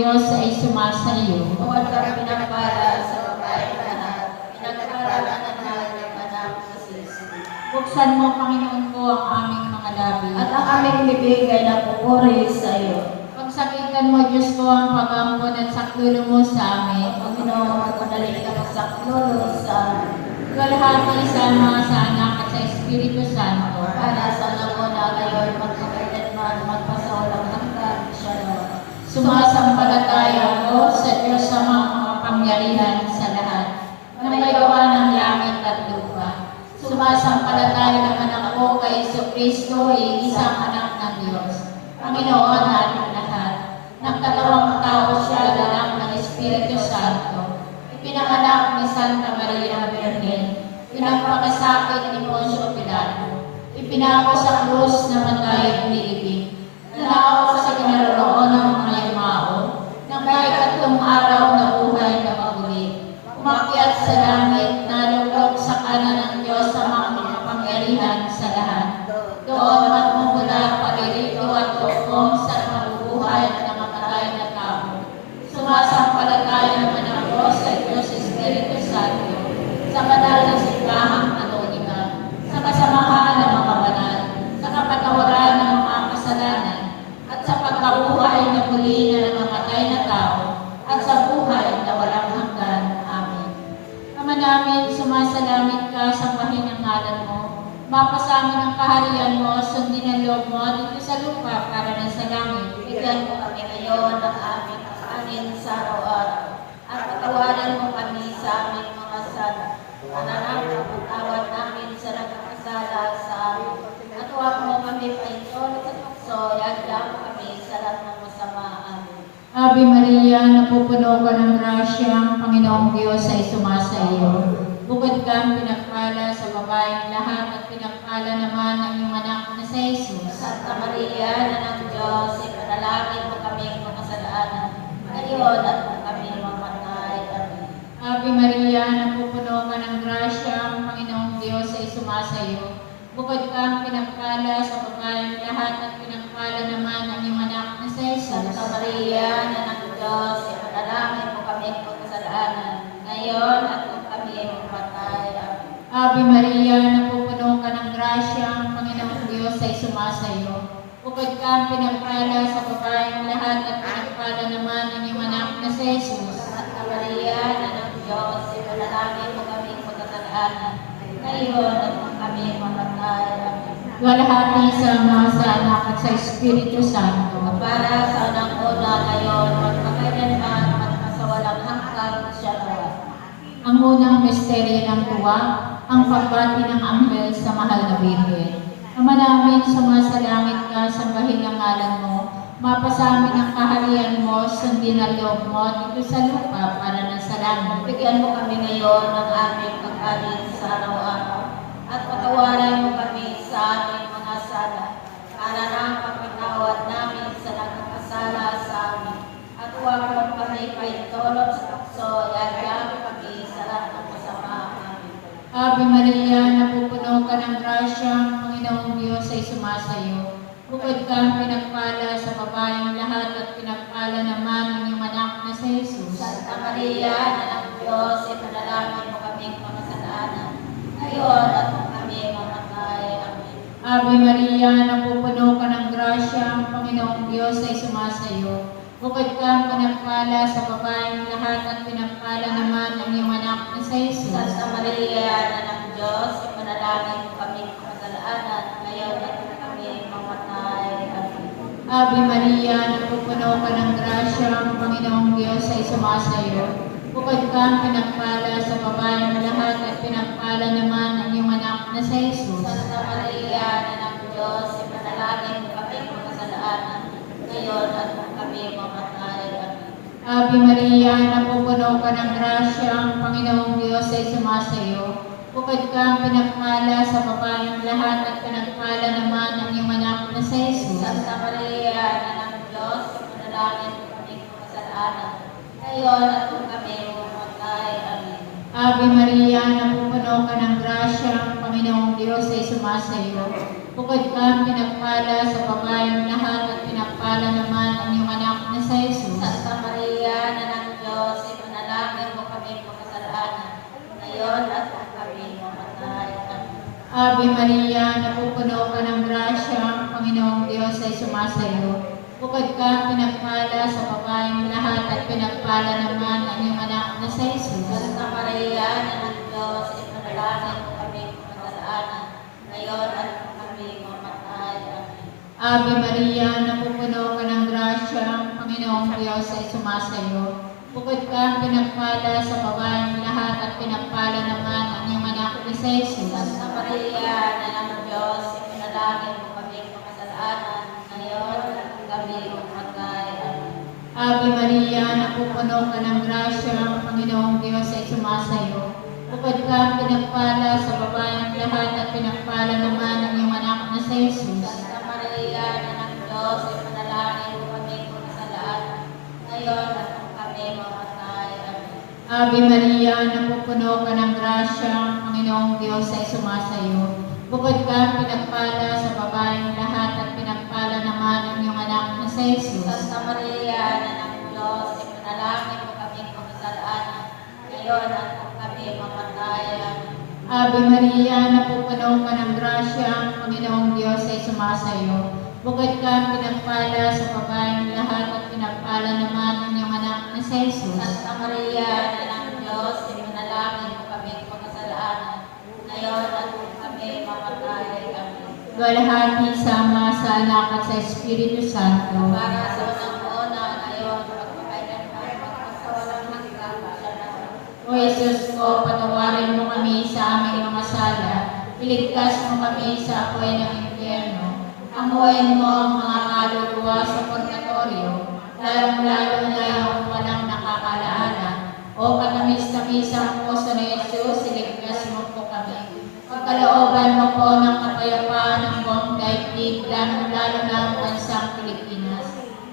Diyos ay sumasa iyo. Huwag kang pinagpala sa babaeng lahat. Pinagpala ang anak ng anak na si Jesus. Buksan mo, Panginoon ko, ang aming mga labi. At ang aming bibig ay nagpupuri sa iyo. Pagsakitan mo, Diyos ko, ang pag-ampon at saklulo mo sa amin. Panginoon, magpadaling ka magsaklolo sa amin. Kalahati sa mga sa anak at sa Espiritu Santo. Para sa nanguna ngayon, magpakailanman, magpasawalang hanggan, Shalom. Sumasampalataya ako sa Diyos sa mga makapangyarihan sa lahat, na may gawa ng langit at lupa. Sumasampalataya naman ako kay Jesucristo, isang anak ng Diyos, Panginoon natin lahat. Nagkatawang tao siya, anak ng Espiritu Santo. Ipinanganak ni Santa Maria Virgen. Pinagpakasakit ni Poncio Pilato. Ipinako sa krus, namatay at iniibig. Nanaok sa kinaroroonan ng mga yumao. Nang ikatlong araw na buhay na maguli. Umakyat sa langit, nalulog sa kanan ng Diyos sa mga makapangyarihan sa lahat. Doon magmumula paririto at hukom sa mabubuhay at namamatay na tao. Sumasampalataya naman ako sa Diyos Espiritu Santo, sa banal na simbahang katolika, sa kasamahan ng mga banal, sa kapatawaran ng mga kasalanan, at sa pagkabuhay na muli na namamatay na tao, at sa buhay na walang hanggan. Amen. Ama namin, sumasalamit ka sa pahinang ngalan mo. Mapasamin ang kaharian mo, sundin ang loob mo dito sa lupa para na sa langit. Bigyan mo kami ngayon ng aming kakanin sa araw-araw. At patawarin mo kami sa aming mga sala. Pananapatawad namin sa nagkakasala sa amin. At huwag mo kami paintulot at tukso, yagyan mo kami sa lahat ng masama. Amen. Ave Maria, napupuno ka ng grasya, ang Panginoong Diyos ay sumasa iyo. Bukod kang pinagpala sa babaeng lahat at pinagpala naman ang iyong anak na si Jesus. Santa Maria, na ng Diyos, ipanalangin mo kami ang mga kasalanan. Ngayon at kung kami mamatay. Amen. Ave Maria, napupuno ka ng grasya, ang Panginoong Diyos ay sumasa iyo. Bukod kang pinagpala sa babaeng lahat at pinagpala naman ang iyong anak na si Jesus. Santa Maria, na ng Diyos, ipanalangin mo kami ang mga kasalanan. Ngayon at kung kami mamatay. Amen. Ave Maria, napupuno ka ng grasya, ang Panginoong Diyos ay sumasa iyo. Bukod kang pinagpala sa babaeng lahat at pinagpala naman ang iyong anak na si Jesus. Santa Maria, na ng Diyos, ipanalangin mo kami ang mga kasalanan. Ngayon at kung kami mamatay. Amen. Walahati sa Ama, sa Anak at sa Espiritu Santo. Para sa unang-una ngayon, magpakailanman, magpasawalang hanggan, Shalom. Ang unang misteryo ng tuwa, ang pagbati ng anghel sa mahal na Birhen. Ama namin, sumasalangit ka, sambahin ang ngalan mo, mapasamin ang kaharian mo, sundin ang loob mo dito sa lupa para na sa langit. Bigyan mo kami ngayon ng aming pagkain sa araw-araw at patawaran mo kami sa aming mga sala para na pagpatawad namin sa nagkakasala sa amin. At huwag mo kami paintulot sa tukso, yagyan mo kami sa lahat ng masama. Amen. Ave Maria, napupuno ka ng grasya, ang Panginoong Diyos ay sumasa iyo. Bukod kang pinagpala sa babaeng lahat at pinagpala naman ang iyong anak na si Jesus. Santa Maria, na ng Diyos, ipanalangin mo kami mga kasalanan. Ngayon at kung kami mamatay. Amen. Ave Maria, napupuno ka ng grasya, ang Panginoong Diyos ay sumasa iyo. Bukod kang pinagpala sa babaeng lahat at pinagpala naman ang iyong anak na si Jesus. Santa Maria, na ng Diyos, ipanalangin mo kami mga kasalanan. Ngayon at kung kami mamatay. Amen. Ave Maria, napupuno ka ng grasya, ang Panginoong Diyos ay sumasa iyo. Bukod kang pinagpala sa babaeng lahat at pinagpala naman ang iyong anak na si Jesus. Santa Maria, na ng Diyos, ipanalangin mo kami mga kasalanan. Ngayon at kung kami mamatay. Amen. Ave Maria, napupuno ka ng grasya, ang Panginoong Diyos ay sumasa iyo. Bukod kang pinagpala sa babaeng lahat at pinagpala naman ang iyong anak na si Jesus. Santa Maria, na ng Diyos, ipanalangin mo kami mga kasalanan. Ngayon at kung kami mamatay. Amen. Ave Maria, napupuno ka ng grasya, ang Panginoong Diyos ay sumasa iyo. Bukod kang pinagpala sa babaeng lahat at pinagpala naman ang iyong anak na si Jesus. Santa Maria, pinagpala naman ang iyong anak na sa Jesus. Santa Maria, Ina ng Diyos, ipanalangin mo kami kasalanan, ngayon at kami mamatay. Amen. Ave Maria, napupuno ka ng grasya, ang Panginoong Diyos ay sumasayo. Bukod kang pinagpala sa babaeng lahat at pinagpala naman ang iyong anak na sa Jesus. Santa Maria, Ina ng Diyos, ipanalangin mo kami kasalanan, ngayon at kami mamatay. Amen. Ave Maria, napupuno ka ng grasya, ang Panginoong Diyos ay sumasayo. Bukod kang pinagpala sa babaeng lahat at pinagpala naman ang iyong anak na sa Jesus. Santa Maria, Ina ng Diyos, ipanalangin mo kami kasalanan, ngayon at kami mamatay. Amen. Ave Maria, napupuno ka ng grasya, ang Panginoong Diyos ay sumasayo. Bukod kang pinagpala sa babaeng lahat at pinagpala naman ang iyong anak na sa Jesus. Santa Maria, Ina ng Diyos, ipanalangin mo kami kasalanan, ngayon at kami mamatay. Amen. Ave Maria, napupuno ka ng grasya, ang Panginoong Diyos ay sumasayo. Bukod kang pinagpala sa babaeng lahat at pinagpala naman ang iyong anak na sa Jesus. Santa Maria, Ina ng Diyos, ipanalangin mo kami kasalanan, ngayon at kami mamatay. Amen. Luwalhati sama sa Anak at sa Espiritu Santo. Para sa unang-una, ngayon, magpakailanman, magpasawalang hanggan. Amen. O Jesus ko, patawarin mo kami sa aming mga sala. Iligtas mo kami sa apoy ng impyerno. Amuin mo ang mga kaluluwa sa purgatorio, lalong-lalo na yung walang nakakalaala. O katamis-tamisang puso ni Jesus, iligtas mo po kami. Pagkalooban mo po ng kapayapaan ng buong daigdig, lalong-lalo na ang bansang Pilipinas.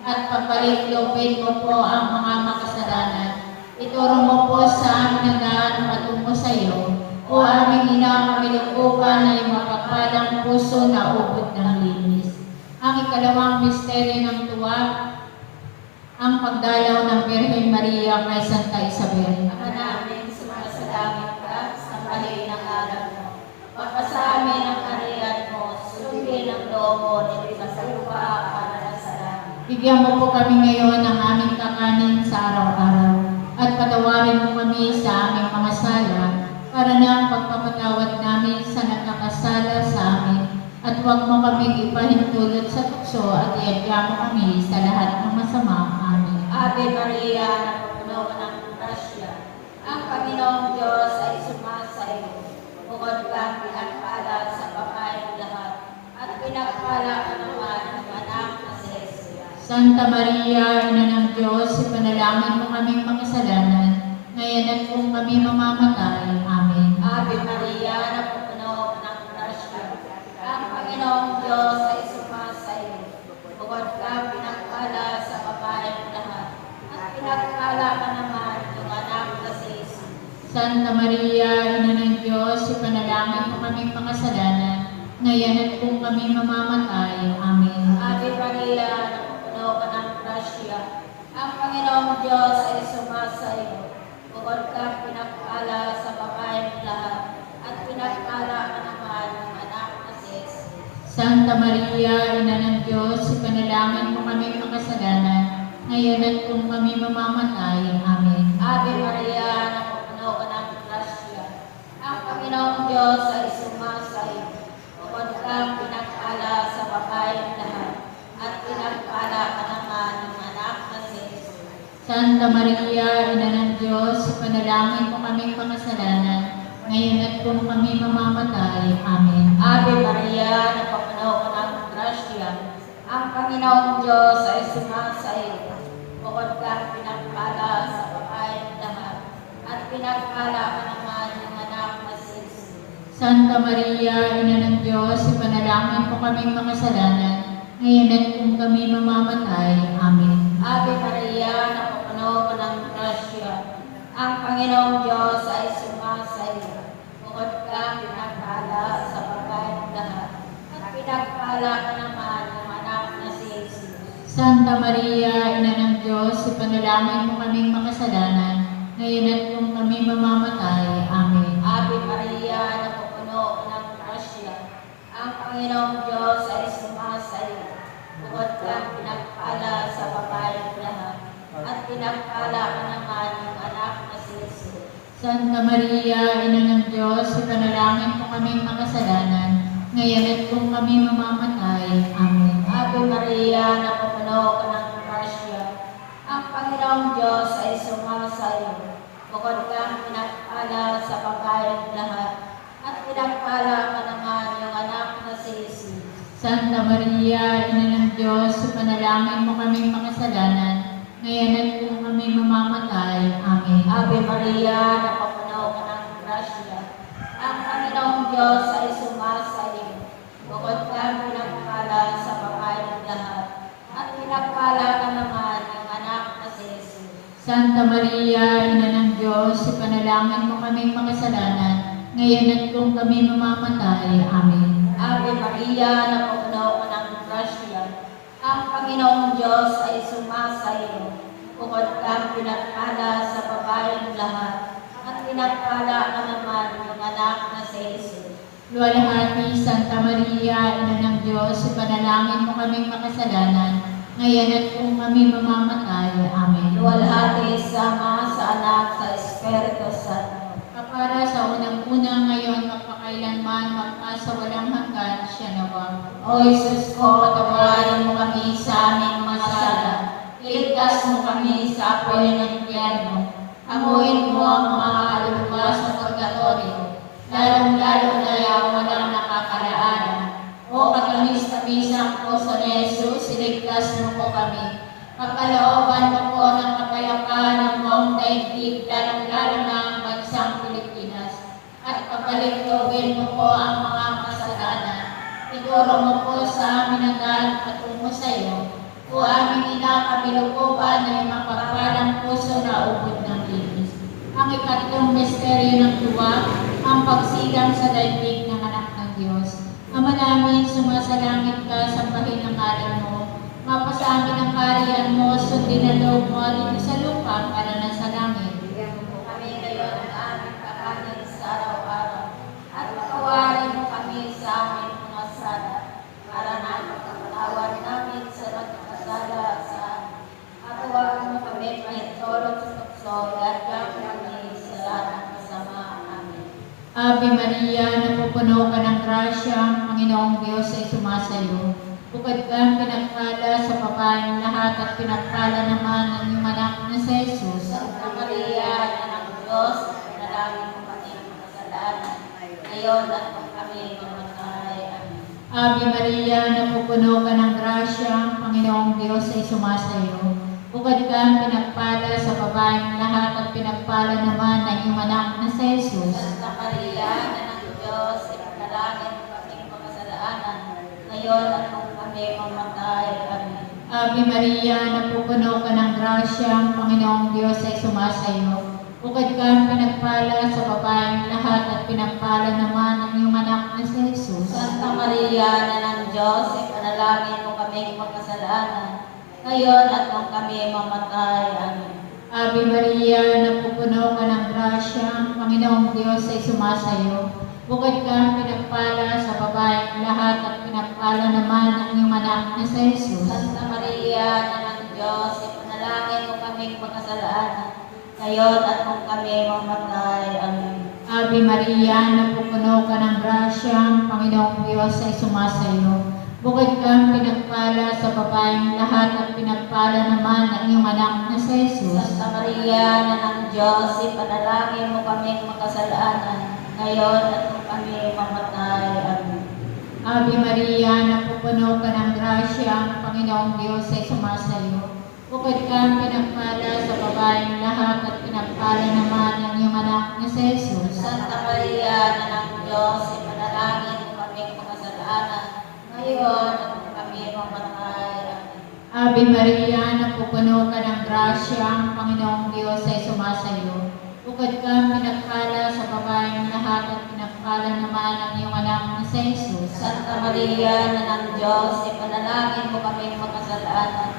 At pagbalik-lupin mo po ang mga makasalanan. Ituro mo po sa amin ang daan patungo sa iyo. O aming ina, kamilukupan na yung mapagpalang puso na ubod ng linis. Ang ikalawang misteryo ng tuwa, ang pagdalaw ng Birhen Maria kay Santa Isabel. Ama namin, sumasalangit ka, sambahin ang ngalan mo. Magpasa amin ang kaharian mo, sundin ang loob mo dito sa lupa para sa langit. Bigyan mo po kami ngayon ng aming kakanin sa araw-araw. At patawarin mo kami sa aming mga sala, para na ang pagpapatawad namin sa nagkakasala sa amin. At huwag mo kaming ipahintulot sa tukso at iadya mo kami sa lahat ng masama. Amen. Ave Maria, napupuno ka ng grasya, ang Panginoong Diyos ay sumasayo. Bukod kang pinagpala sa babaeng lahat, at pinagpala ka naman ng anak na si Jesus. Santa Maria, Ina ng Diyos, ipanalangin mo kaming makasalanan, ngayon at kung kami mamamatay. Amen. Ave Maria, napupuno ka ng grasya, ang Panginoong Diyos ay sumasayo. Bukod kang pinagpala sa babaeng lahat, at pinagpala ka naman ng anak na si Jesus. Santa Maria, Ina ng Diyos, ipanalangin mo kaming makasalanan, ngayon at kung kami mamamatay. Amen. Ave Maria, napupuno ka ng grasya, ang Panginoong Diyos ay sumasayo. Bukod kang pinagpala sa babaeng lahat, at pinagpala ka naman ng anak na si Jesus. Santa Maria, Ina ng Diyos, ipanalangin mo kaming makasalanan, ngayon at kung kami mamamatay. Amen. Ave Maria, napupuno ka ng grasya, ang Panginoong Diyos ay sumasayo. Bukod kang pinagpala sa babaeng lahat, at pinagpala ka naman ng anak na si Jesus. Santa Maria, Ina ng Diyos, ipanalangin mo kaming makasalanan, ngayon at kung kami mamamatay. Amen. Ave Maria, napupuno ka ng grasya, ang Panginoong Diyos ay sumasayo. Bukod kang pinagpala sa babaeng lahat, at pinagpala ka naman ng anak na si Jesus. Santa Maria, Ina ng Diyos, ipanalangin mo kaming makasalanan, ngayon at kung kami mamamatay. Amen. Ave Maria, napupuno ka ng grasya, ang Panginoong Diyos ay sumasayo. Bukod kang pinagpala sa babaeng lahat, at pinagpala ka naman ng anak na si Jesus. Santa Maria, Ina ng Diyos, ipanalangin mo kaming makasalanan, ngayon at kung kami mamamatay. Amen. Ave Maria, napupuno ka ng grasya, ang Panginoong Diyos ay sumasayo. Bukod kang pinagpala sa babaeng lahat, at pinagpala ka naman yung anak na si Jesus. Santa Maria, Ina ng Diyos, ipanalangin mo kaming makasalanan, ngayon at kung kami mamamatay. Amen. Ave Maria, napupuno ka ng grasya. Ang Panginoong Diyos ay sumasayo. Bukod kang pinagpala sa babayang lahat, at pinagpala ka naman yung anak na si Jesus. Santa Maria, Ina ng Diyos, ipanalangin mo kaming makasalanan, ngayon at kung kami mamamatay. Amen. Ave Maria, napupuno ka ng grasya. Ang Panginoong Diyos ay sumasayo. Bukod kang pinagpala sa babayang lahat, at pinagpala ka naman yung anak na si Jesus. Santa Maria, Ina ng Diyos, ipanalangin mo kaming makasalanan, ngayon at kung kami mamamatay. Amen. Ave Maria, napupuno ka ng grasya. Ang Panginoong Diyos ay sumasayo. Bukod kang pinagpala sa babayang lahat, at pinagpala ka naman yung anak na si Jesus. Luwalhati, Santa Maria, Ina ng Diyos, ipanalangin mo kaming makasalanan, ngayon at kung kami mamamatay. Amen. Luwalhati sama sa anak sa Espiritu Santo. Kapara sa unang-una ngayon, magpakailanman, magpasawalang hanggan, siya nawa. O Jesus ko, patawarin mo kami sa aming mga sala. Iligtas mo kami sa apoy ng impyerno. Hamuin mo ang mga kaluluwa sa purgatorio, lalong-lalo na yung walang nakakaraanan. O katamis-tamisang puso ni Jesus, iligtas mo po kami. Pagkalooban mo po ng kapayapaan ng buong daigdig, lalong-lalo na ang bansang Pilipinas. At pabaliktuin mo po ang mga kasalanan. Ituro mo po sa amin ang daan patungo sa iyo. O aming inakabilukuban ay mapagpalang puso na ubod ng linis. Ang ikatlong misteryo ng tuwa, ang pagsilang sa daigdig ng anak ng Diyos. Ama namin, sumasalangit ka, sambahin ang ngalan mo. Mapasa amin ang kaharian mo, sundin ang loob mo dito sa lupa para na sa langit. Bigyan mo po kami ngayon ng aming kakanin sa araw-araw. At patawarin mo kami sa aming mga sala, para na mapagpatawad namin sa nagkasala sa amin. At huwag mo kami mahintulot sa tukso, at kami sa lahat ng masama. Amen. Ave Maria, napupuno ka ng grasya, ang Panginoong Diyos ay sumasayo. Bukod kang pinagpala sa babaeng lahat at pinagpala naman ang iyong anak na si Jesus. Santa Maria, Ina ng Diyos, dalangin mo kami ang mga kasalanan, ngayon at kung kami mamatay. Amen. Ave Maria, napupuno ka ng grasya, ang Panginoong Diyos ay sumasayo. Bukod kang pinagpala sa babaeng lahat at pinagpala naman ang iyong anak na si Jesus. Santa Maria, Ina ng Diyos, ipanalangin mo kaming mga kasalanan, ngayon at kung kami mamatay. Amen. Ave Maria, napupuno ka ng grasya, ang Panginoong Diyos ay sumasayo. Bukod kang pinagpala sa babaeng lahat at pinagpala naman ang iyong anak na si Jesus. Santa Maria, Ina ng Diyos, ipanalangin mo kaming makasalanan, ngayon at kung kami mamatay. Amen. Ave Maria, napupuno ka ng grasya, ang Panginoong Diyos ay sumasayo. Bukod kang pinagpala sa babaeng lahat at pinagpala naman ang iyong anak na si Jesus. Santa Maria, Ina ng Diyos, ipanalangin mo kaming makasalanan, ngayon at kung kami mamatay. Amen. Ave Maria, napupuno ka ng grasya, ang Panginoong Diyos ay sumasayo. Bukod kang pinagpala sa babaeng lahat at pinagpala naman ang iyong anak na si Jesus. Santa Maria, Ina ng Diyos, ipanalangin mo kaming makasalanan, ngayon at kung kami mamatay. Amen. Ave Maria, napupuno ka ng grasya, ang Panginoong Diyos ay sumasayo. Bukod kang pinagpala sa babaeng lahat at pinagpala naman ang iyong anak na si Jesus. Santa Maria, Ina ng Diyos, ipanalangin mo kaming makasalanan, ngayon at kung kami mamatay. Amen. Ave Maria, napupuno ka ng grasya, ang Panginoong Diyos ay sumasayo. Bukod kang pinagpala sa babaeng lahat at pinagpala naman ang iyong anak na si Jesus. Santa Maria, Ina ng Diyos, ipanalangin mo kaming makasalanan,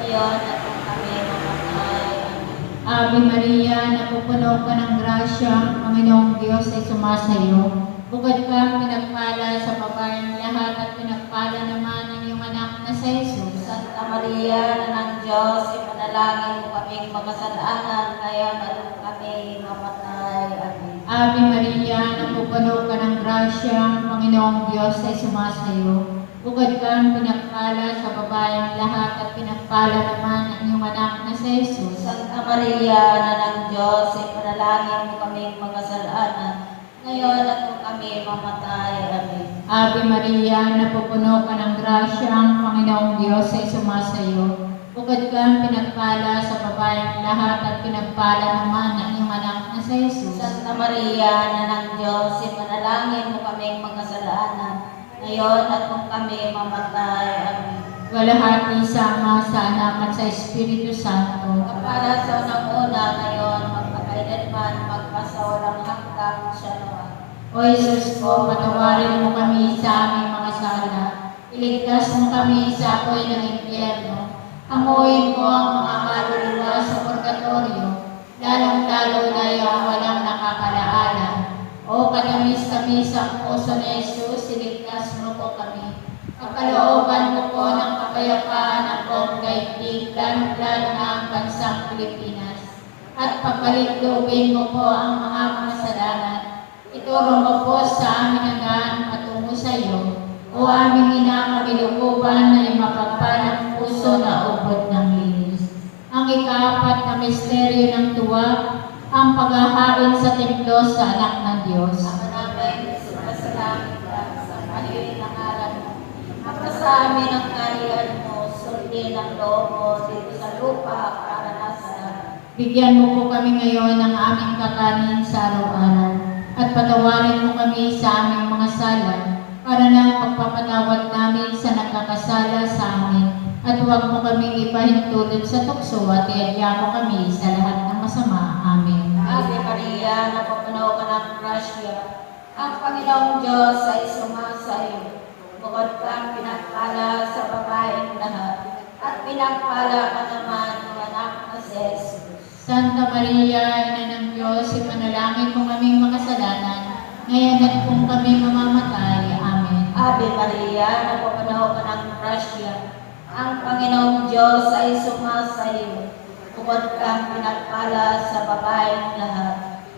ngayon at kung kami mamatay. Amen. Ave Maria, napupuno ka ng grasya, ang Panginoong Diyos ay sumasayo. Bukod kang pinagpala sa babaeng lahat at pinagpala naman ang iyong anak na si Jesus. Santa Maria na ng Diyos, ipanalangin mo kaming makasalanan, ngayon at kung kami mamatay. Amen. Ave Maria, napupuno ka ng grasya, ang Panginoong Diyos ay sumasayo. Bukod kang pinagpala sa babaeng lahat at pinagpala naman ang iyong anak na si Jesus. Santa Maria na ng Diyos, ipanalangin mo kaming makasalanan, ngayon at kung kami mamatay. Amen. Ave Maria, napupuno ka ng grasya, ang Panginoong Diyos ay sumasayo. Bukod kang pinagpala sa babaeng lahat at pinagpala naman ang iyong anak na si Jesus. Santa Maria na ng Diyos, ipanalangin mo kaming makasalanan, ngayon at kung kami mamatay. Amen. Walahati sa Ama, sa Anak at sa Espiritu Santo. Kapala sa unang-una, ngayon, magpakailanman, magpasawalang hanggang siya naman. O Jesus ko, patawarin mo kami sa aming mga sala. Iligtas mo kami sa apoy ng impyerno. Amuin mo ang mga kaluluwa sa purgatorio, lalong-lalo na yung walang nakakalaala. O katamis-tamis ang puso ni Jesus, iligtas mo po kami. Pagkalooban mo po ng kapayapaan ang buong daigdig, lalong-lalo na ang bansang Pilipinas. At pagkalitlubin mo po ang mga kasalanan. Ituro mo po sa amin ang daan patungo sa iyo. O aming ina, kamilukuban na mapagpalang puso na ubod ng linis. Ang ikaapat na misteryo ng tuwa, ang paghahain sa templo sa anak ng Diyos. Ama namin, sumasalangit ka, sa paliwin ng ngalan mo. Magpasa amin ang kaharian mo, sundin ang loob mo dito sa lupa para nasa langit. Bigyan mo po kami ngayon ng aming kakanin sa araw-araw. At patawarin mo kami sa aming mga sala, para ng pagpapatawad namin sa nagkakasala sa amin. At huwag mo kaming ipahintulot sa tukso at iadya mo kami sa lahat ng masama. Amen. Ave Maria, napupuno ka ng grasya, ang Panginoong Diyos ay sumasayo. Bukod kang pinagpala sa babaeng lahat, at pinagpala ka naman ng anak na si Jesus. Santa Maria, Ina ng Diyos, ipanalangin mo kaming makasalanan, ngayon at kung kami mamamatay. Amen. Ave Maria, napupuno ka ng grasya, ang Panginoong Diyos ay sumasayo. Bukod kang pinagpala sa babaeng lahat,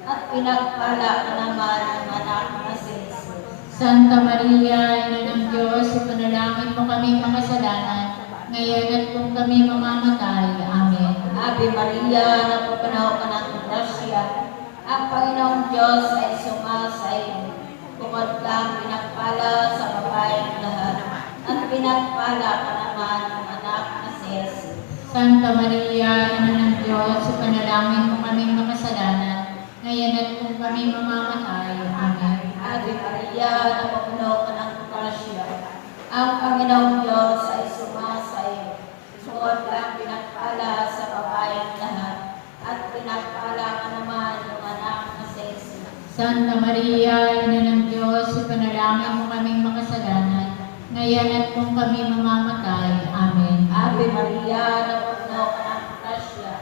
at pinagpala ka naman ng anak na si Jesus. Santa Maria, Ina ng Diyos, ipanalangin mo kaming makasalanan, ngayon at kung kami mamamatay. Amen. Ave Maria, napupuno ka ng grasya, ang Panginoong Diyos ay sumasayo. Bukod kang pinagpala sa babaeng lahat, at pinagpala ka naman ng anak na si Jesus. Santa Maria, Ina ng Diyos, ipanalangin mo kaming makasalanan, ngayon at kung kami mamamatay. Amen. Ave Maria, napupuno ka ng grasya, ang Panginoong Diyos ay sumasayo. Bukod kang pinagpala sa babaeng lahat, at pinagpala ka naman ng anak na si Jesus. Santa Maria, Ina ng Diyos, ipanalangin mo kaming makasalanan, ngayon at kung kami mamamatay. Amen. Ave Maria, napupuno ka ng grasya,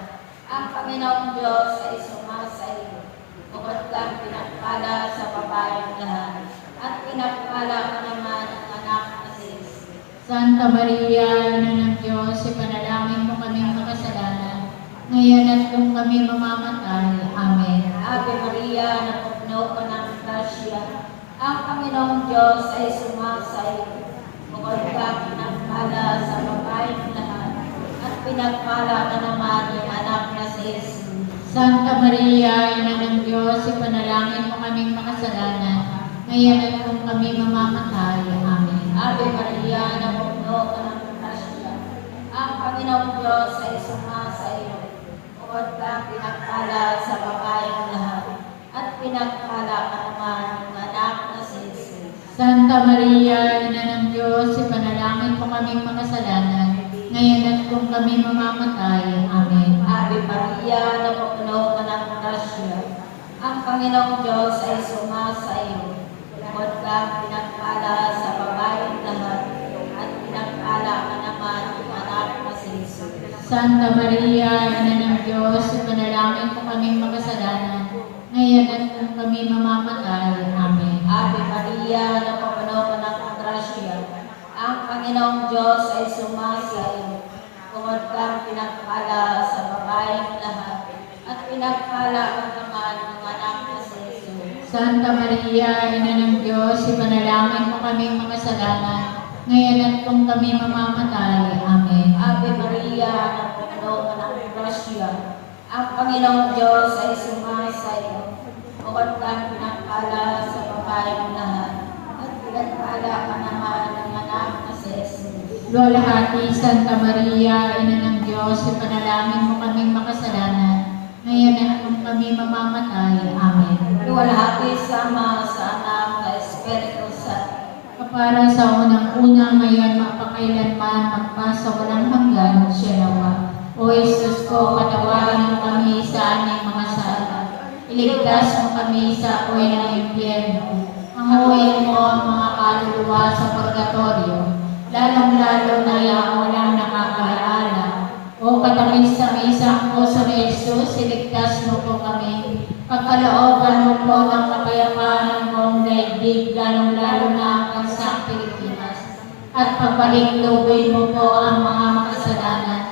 ang Panginoong Diyos ay sumasayo. Bukod kang pinagpala sa babaeng lahat, at pinagpala ka naman ng anak na si Jesus. Santa Maria, Ina ng Diyos, ipanalangin mo kaming makasalanan, ngayon at kung kami mamamatay. Amen. Ave Maria, napupuno ka ng grasya, ang Panginoong Diyos ay sumasayo. Bukod kang pinagpala sa babaeng lahat, at pinagpala ka naman ng anak na si Jesus. Santa Maria, Ina ng Diyos, ipanalangin mo kaming makasalanan, ngayon at kung kami mamamatay. Amen. Ave Maria, napupuno ka ng grasya, ang Panginoong Diyos ay sumasayo. Bukod kang pinagpala sa babaeng lahat, at pinagpala ka naman ng anak na si Jesus. Santa Maria, Ina ng Diyos, ipanalangin mo kaming makasalanan, ngayon at kung kami mamamatay. Amen. Ave Maria, napupuno ka ng grasya, ang Panginoong Diyos ay sumasayo. Bukod kang pinagpala sa babaeng lahat, at pinagpala ka naman ng anak na si Jesus. Santa Maria, Ina ng Diyos, ipanalangin mo kaming makasalanan, ngayon at kung kami mamamatay. Amen. Ave Maria, napupuno ka ng grasya, ang Panginoong Diyos ay sumasayo. pinagpala ka naman ng anak na si Jesus. Santa Maria, Ina ng Diyos, ipanalangin mo kaming makasalanan, ngayon at kung kami mamamatay. Amen. Ave Maria, napupuno ka ng grasya. Ang Panginoong Diyos ay sumasa iyo. Bukod kang pinagpala sa babaeng lahat, at pinagpala ka naman ng anak na si Jesus. Luwalhati, Santa Maria, Ina ng Diyos, ipanalangin mo kaming makasalanan, ngayon at kung kami mamamatay. Amen. Luwalhati sama sa anak na Espiritu Santo. Kapara sa unang-una, ngayon, mapakailanman, magpasa walang hanggan, siya nawa. O Jesus ko, patawarin mo kami sa aming mga sala. Iligtas mo kami sa apoy ng impyerno. Hanguin mo ang mga kaluluwa sa purgatorio, lalong-lalo na yung walang nakakaalaala. O katamis-tamisang puso ni Jesus, iligtas mo po kami. Pagkalooban mo po ng kapayapaan ng buong daigdig, lalong-lalo na ang bansang Pilipinas. At pagbalik-lubin mo po ang mga makasalanan.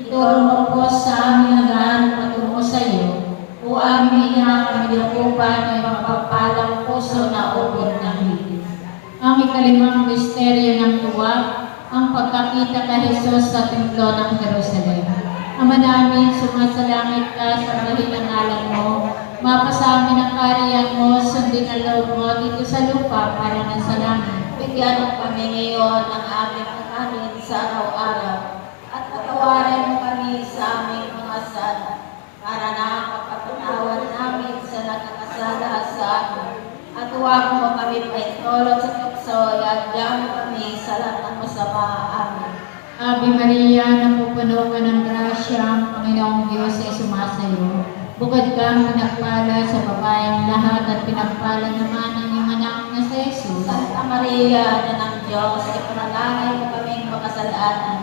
Ituro mo po sa aming nagaan patungo sa iyo. O aming ina, kami lukupan ay mapagpalang puso na ubod ng higit. Ang ikalimang misteryo ng tuwa, ang pagkakita kay Jesus sa templo ng Jerusalem. Ama namin, sumasalangit ka sa dahilang ngalan mo. Mapasa amin ang kaharian mo, sundin ang loob mo dito sa lupa para na sa langit. Bigyan mo kami ngayon ng aming kakanin sa araw-araw, at patawarin mo kami sa aming mga sala, para na ang pagpapatawad namin sa nagkakasala sa amin. At huwag mo kami paitulot sa tukso, at diyan mo kami sa lahat ng masama. Amen. Ave Maria, napupuno ka ng grasya, ang Panginoong Diyos ay sumasayo. Bukod kang pinagpala sa babaeng lahat at pinagpala naman ang iyong anak na si Jesus. Santa Maria, na ng Diyos, ipanalangin mo kaming makasalanan,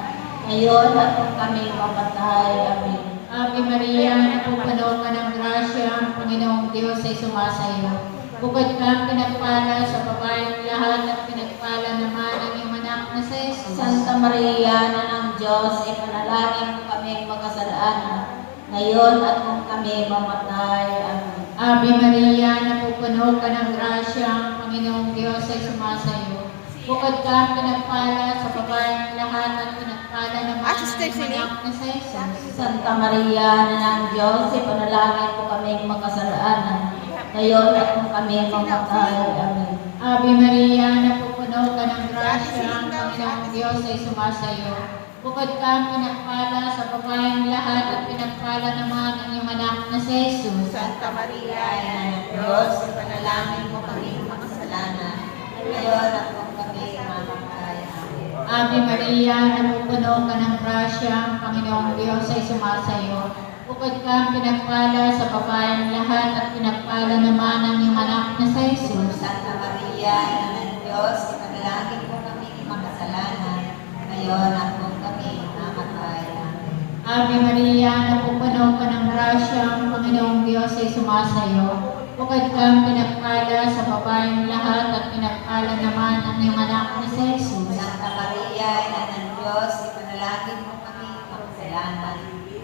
ngayon at kung kami mamatay. Amen. Ave Maria, napupuno ka ng grasya, ang Panginoong Diyos ay sumasayo. Bukod kang pinagpala sa babaeng lahat at pinagpala naman ang iyong anak na si Jesus. Santa Maria, na ng Diyos, ipanalangin mo kaming makasalanan, ngayon at kung kami mamatay. Amen. Ave Maria, napupuno ka ng grasya, ang Panginoong Diyos ay sumasayo. Bukod kang pinagpala sa babaeng lahat at pinagpala naman ang iyong anak na si Jesus. Santa Maria, na ng Diyos, ipanalangin mo kaming makasalanan, ngayon at kung kami mamatay. Amen. Ave Maria, napupuno ka ng grasya, ang Panginoong Diyos ay sumasayo. Bukod kang pinagpala sa babaeng lahat at pinagpala naman ang iyong anak na si Jesus. Santa Maria, ina ng Diyos, ipanalangin mo kaming makasalanan, ngayon at kung kami mamatay. Amen. Ave Maria, napupuno ka ng grasya, ang Panginoong Diyos ay sumasayo. Bukod kang pinagpala sa babaeng lahat at pinagpala naman ang iyong anak na si Jesus. Santa Maria, ina ng Diyos, ipanalangin mo kaming makasalanan, ngayon at kung kami mamatay. Amen. Ave Maria, napupuno ka ng grasya, ang Panginoong Diyos ay sumasayo. Bukod kang pinagpala sa babaeng lahat at pinagpala naman ang iyong anak na si Jesus. Santa Maria, ina ng Diyos, ipanalangin mo kaming makasalanan,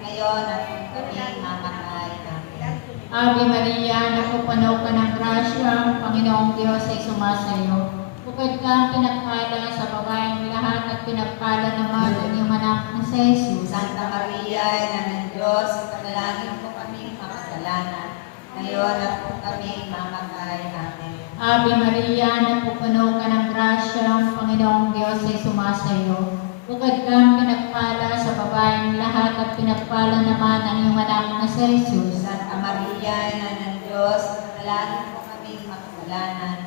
ngayon at kung kami mamatay. Amen. Ave Maria, napupuno ka ng grasya, ang Panginoong Diyos ay sumasayo. Bukod kang pinagpala sa babaeng lahat at pinagpala naman ang iyong anak na si Jesus. Santa Maria, ina ng Diyos, ipanalangin mo kaming makasalanan, ngayon at kung kami mamatay. Amen. Ave Maria, napupuno ka ng grasya, ang Panginoong Diyos ay sumasayo. Bukod kang pinagpala sa babaeng lahat at pinagpala naman ang iyong anak na si Jesus. Santa Maria, ina ng Diyos, ipanalangin mo kaming makasalanan,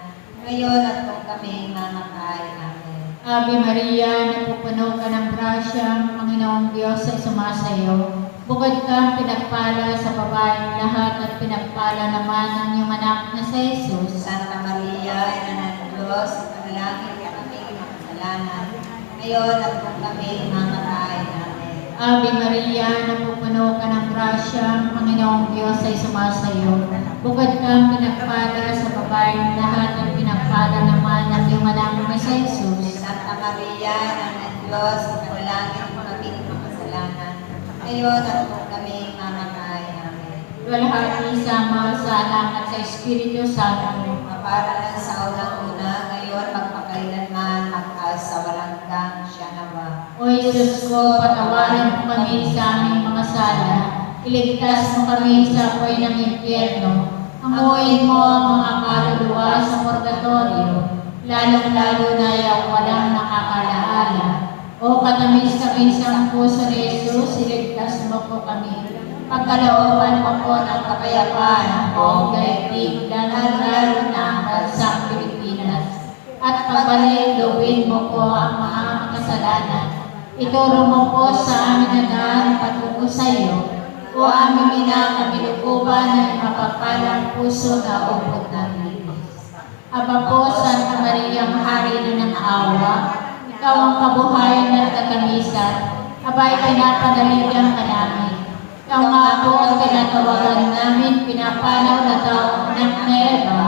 ngayon at kung kami mamatay. Amen. Ave Maria, napupuno ka ng grasya, ang Panginoong Diyos ay sumasayo. Bukod kang pinagpala sa babaeng lahat at pinagpala naman ang iyong anak na si Jesus. Santa Maria, ina ng Diyos, ipanalangin mo kaming makasalanan, ngayon at kung kami mamatay. Amen. Ave Maria, napupuno ka ng grasya, ang Panginoong Diyos ay sumasayo. Bukod kang pinagpala sa babaeng lahat at pinagpala naman ang iyong anak na si Jesus. Santa Maria, ina ng Diyos, ipanalangin mo kaming makasalanan, ngayon at kung kami mamatay. Amen. Walhati sama sa Anak at sa Espiritu Santo. Maparalan sa unang-una, ngayon magpakailanman, magkasawalang hanggang siya nawa. O Jesus ko, patawarin mo kami sa aming mga sala. Iligtas mo kami sa apoy ng impyerno. Amuin mo ang mga kaluluwa sa purgatorio, lalong-lalo na yung walang nakakalaala. O katamis-tamisang puso ni Jesus, iligtas mo po kami. Pagkalooban mo po ng kapayapaan ang buong daigdig, lalong-lalo na ang bansang Pilipinas. At pagbalik-lubin mo po ang mga makasalanan. Ituro mo po sa amin na daan patungo sa iyo. O aming ina, kami lukuban ng mapagpalang puso na upot namin. Aba po, Santa Maria, Hari na ng awa, ikaw ang kabuhayan at katamisan, abay pinapadaligan ka namin. Ikaw nga po ang tinatawagan namin, pinapanaw na taong ng Neva.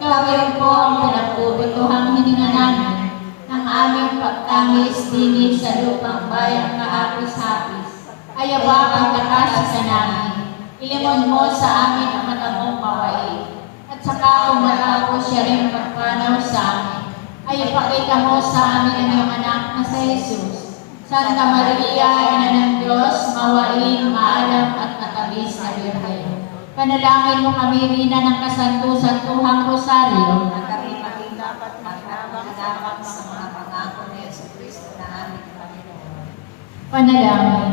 Ikaw rin po ang pinapubutuhang hininga namin ng aming pagtangis dinig sa lupang bayang kaapis-hapis. Ayawa ang lakas ka namin. Ilimon mo sa amin ang matamong mawain. At saka kung matapos siya rin magpanaw sa amin, ay ipakita mo sa amin ang iyong anak na si Jesus. Santa Maria, Ina ng Diyos, mawain, maalam at matabis na Birhen. Panalangin mo kami rina ng kasanto-santuhang rosaryo. At kami maging dapat magdamag sa mga pangako ni Jesucristo na aming Panginoon. Panalangin.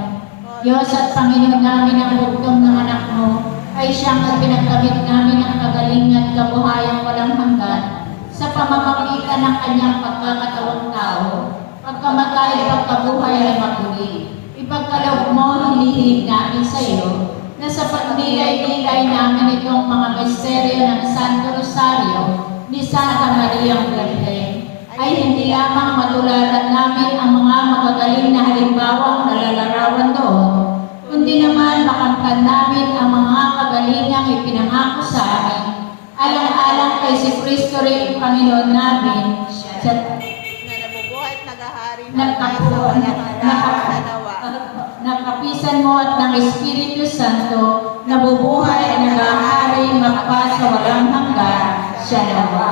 Diyos at Panginoon namin ang bugtong ng anak mo, ay siyang at pinagkamit namin ang kagalingan at kabuhayang walang hanggan sa pamamagitan ng kanyang pagkakatawang tao, pagkamatay at pagkabuhay na maguli. Ipagkaloob mo, hinihiling namin sa iyo, na sa pagnilay-nilay namin itong mga misteryo ng Santo Rosario ni Santa Maria Virgen, ay hindi lamang matularan namin ang mga magagaling na halimbawang nalalarawan doon, kundi naman makamtan namin ang mga kagalingang ipinangako sa amin, alang-alang kay si Kristo rin, Panginoon namin, sa na nabubuhay at naghahari nakapisan mo at ng Espiritu Santo, nabubuhay at naghahari magpa sa walang hanggan, siya nawa.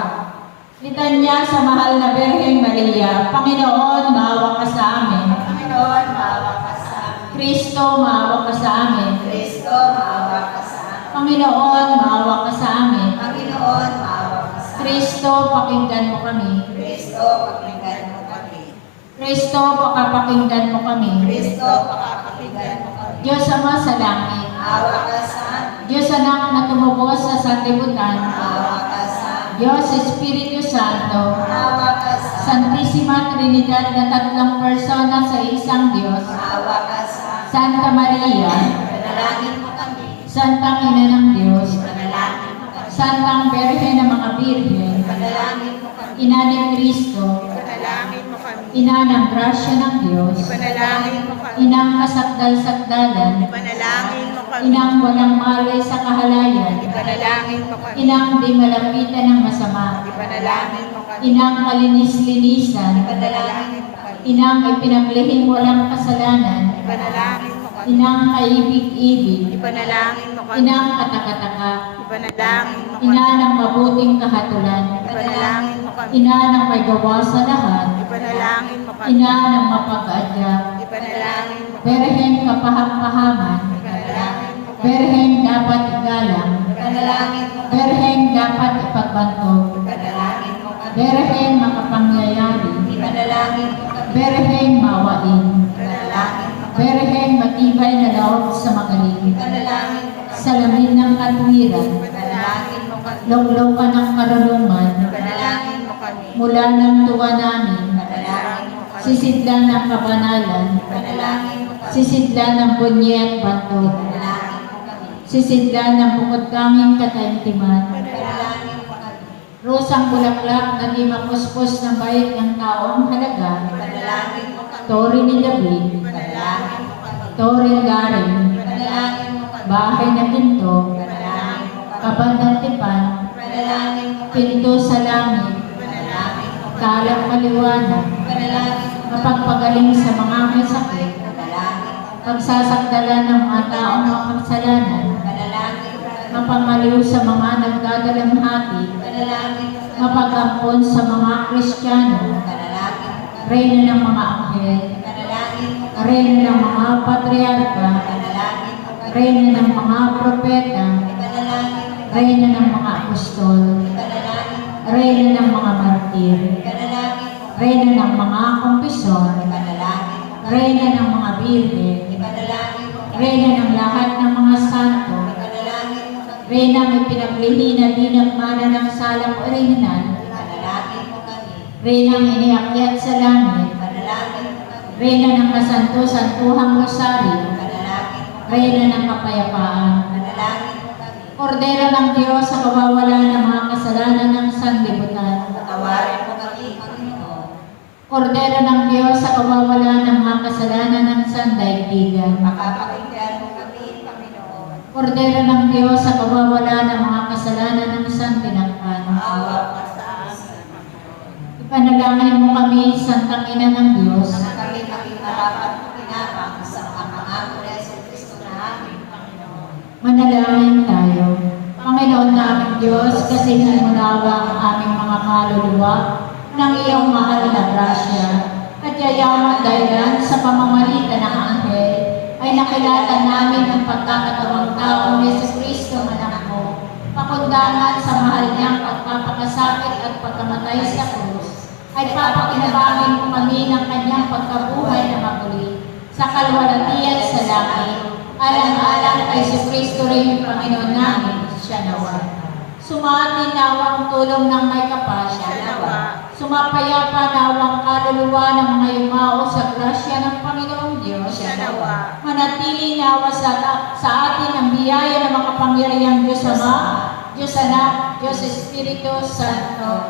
Litanya sa mahal na Birhen Maria, Panginoon, maawa ka sa amin. Panginoon, maawa ka sa amin. Kristo, maawa ka sa amin. Kristo, maawa ka sa amin. Panginoon, maawa ka sa amin. Panginoon, maawa ka sa amin. Kristo, pakinggan mo kami. Kristo, pakinggan mo kami. Kristo, pakapakinggan mo kami. Kristo, pakapakinggan mo kami. Diyos Ama sa langit, Maawa ka sa amin. Diyos Anak na tumubos sa sanlibutan, Maawa ka sa amin. Diyos Espiritu Santo, Maawa ka sa amin. Santisima Trinidad na tatlong persona sa isang Diyos, Maawa ka sa amin. Santa Maria, Panalangin mo kami. Santang Ina ng Diyos, Panalangin mo kami. Santang Birhen ng mga Birhen, Panalangin mo kami. Ina ni Kristo, Ipanalangin mo kami. Ina ng grasya ng Diyos, Ipanalangin mo kami. Inang kasakdal-sakdalan, Ipanalangin mo kami. Inang walang malay sa kahalayan, Ipanalangin mo kami. Inang di malapitan ng masama, Ipanalangin mo kami. Inang kalinis-linisan, Panalangin mo kami. Inang ipinaglihim walang kasalanan, Ipanalangin mo kami. Inang kaibig-ibig, Ipanalangin mo kami. Inang katakataka, Ipanalangin mo Ina kami. ng mabuting kahatulan, Ipanalangin mo kami. Ina ng may gawa sa lahat, Ipanalangin mo kami. Ina ng mapag-adya, Ipanalangin mo kami. Berhen kapahang-pahaman, Ipanalangin mo kami. Berhen dapat igalang, Panalangin mo kami. Berhen dapat ipagbantog, Panalangin mo kami. Berhen makapangyayari, Panalangin mo kami. Berhen mawain, Panalangin mo kami. Berhen matibay na loob sa magaling, Panalangin mo kami. salamin ng katwiran, Panalangin mo kami. longlokan ng karunungan, Panalangin mo kami. mula ng tuwa namin, Panalangin mo kami. sisidlan ng kabanalan, Panalangin mo kami. sisidlan ng bunyi at bantog, Panalangin mo kami. sisidlan ng bukod kaming kataimtiman, Panalangin mo kami. rosang bulaklak na di mapuspos ng bait ng taong halaga, Panalangin mo kami. tori ni David, Panalangin mo kami. tori garing, Panalangin mo kami. bahay na pinto, Panalangin mo kami. kabad ng tipan, Panalangin mo kami. pinto sa langit, Panalangin mo kami. talang maliwanag, Panalangin mo kami. mapagpagaling sa mga may sakit, Panalangin mo kami. pagsasakdalan ng mga taong makasalanan, Panalangin mo mapagmaliw sa mga nagdadalamhati, Ipanalangin mo kami. mapagampon sa mga Kristiyano, Ipanalangin mo kami. reyna ng mga anghel, Ipanalangin mo kami. reyna ng mga patriarka, Ipanalangin mo kami. reyna ng mga propeta, Ipanalangin mo kami. reyna ng mga apostol, Ipanalangin mo kami. reyna ng mga martir, Ipanalangin mo kami. reyna ng mga kompisyon, Ipanalangin mo kami. reyna ng mga birhen, Ipanalangin mo kami. reyna ng lahat ng mga santo, Ipanalangin mo kami. reyna may pinaglihi na dinagmana ng salang orihinal, Ipanalangin mo kami. reyna ang iniakyat sa langit, Ipanalangin mo kami. reyna ng kasanto-santuhang rosaryo, Ipanalangin mo kami. reyna ng kapayapaan, Ipanalangin mo kami. kordero ng Diyos sa kawawalan ng mga kasalanan ng sanlibutan, Patawarin mo kami, Panginoon. kordero ng Diyos sa kawawalan ng mga kasalanan ng sandaigdigan, Makapakinggan mo kami, Panginoon. kordero ng Diyos sa kawawalan ng mga kasalanan ng santinakpan, Maawa ka sa amin, Panginoon. ipanalangin mo kami, Santang Ina ng Diyos, Na kami makitarapat mo kinapang sa mga pangako ni Jesucristo na aming Panginoon. manalangin tayo. Panginoon naming Diyos, kasinghan mo nawa ang aming mga kaluluwa ng iyong mahal na grasya at yayamang dahilan sa pamamagitan ng anghel ay nakilala namin ang pagkakatawang tao ni Jesucristo anak mo, pakundangan sa mahal niyang pagpapakasakit at pagkamatay sa krus, ay papakinabangin mo kami ng kanyang pagkabuhay na maguli sa kalwalatian sa langit, alang-alang kay Jesucristo rin yung Panginoon namin, siya nawa. Sumaatin nawang tulong ng may kapal, Siya nawa. sumapayapa nawang kaluluwa ng mga yumao sa grasya ng Panginoong Diyos. Siya nawa. Manatili nawa sa atin ang biyaya ng makapangyarihang Diyos Ama, Diyos Anak, Diyos Espiritu Santo,